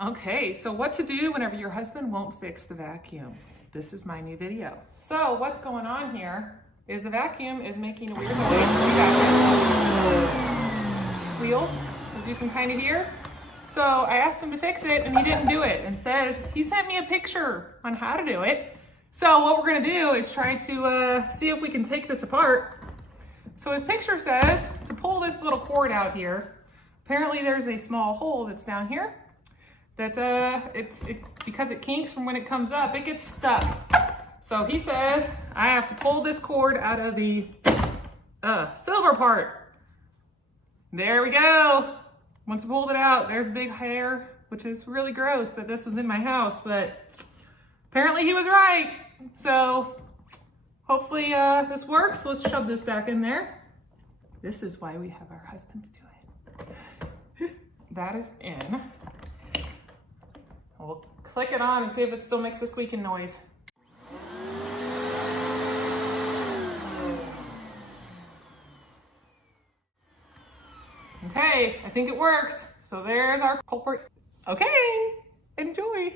Okay, so what to do whenever your husband won't fix the vacuum. This is my new video. So what's going on here is the vacuum is making a weird noise. You got it. Squeals, as you can kind of hear. So I asked him to fix it and he didn't do it. Instead, he sent me a picture on how to do it. So what we're gonna do is try to see if we can take this apart. So his picture says to pull this little cord out here. Apparently there's a small hole that's down here that because it kinks from when it comes up, it gets stuck. So he says I have to pull this cord out of the silver part. There we go. Once I pulled it out, there's big hair, which is really gross that this was in my house, but apparently he was right. So hopefully this works. Let's shove this back in there. This is why we have our husbands do it. That is in. We'll click it on and see if it still makes a squeaking noise. Okay, I think it works. So there's our culprit. Okay, enjoy.